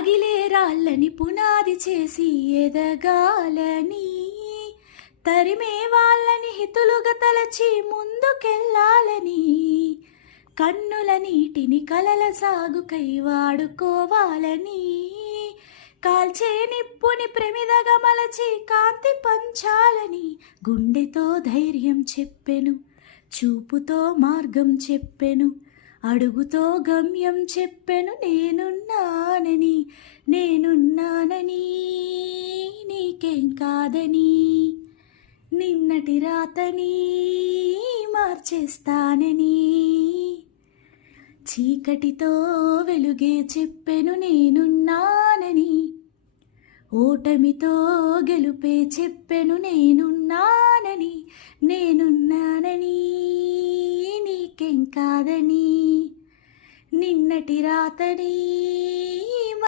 రగిలే రాళ్ళని పునాది చేసి ఎదగాలని, తరిమే వాళ్ళని హితులుగా తలచి ముందుకెళ్ళాలని, కన్నుల నీటిని కలల సాగుకై వాడుకోవాలని, కాల్చే నిప్పుని ప్రమిదగా మలచి కాంతి పంచాలని, గుండెతో ధైర్యం చెప్పెను, చూపుతో మార్గం చెప్పెను, అడుగుతో గమ్యం చెప్పెను, నేనున్నానని నేనున్నానని, నీకేం కాదని, నిన్నటి రాతని మార్చేస్తానని. చీకటితో వెలుగే చెప్పెను నేనున్నానని, ఓటమితో గెలుపే చెప్పెను నేనున్నానని నేనున్నానని, నీకేం కాదని, నిన్నటి రాతని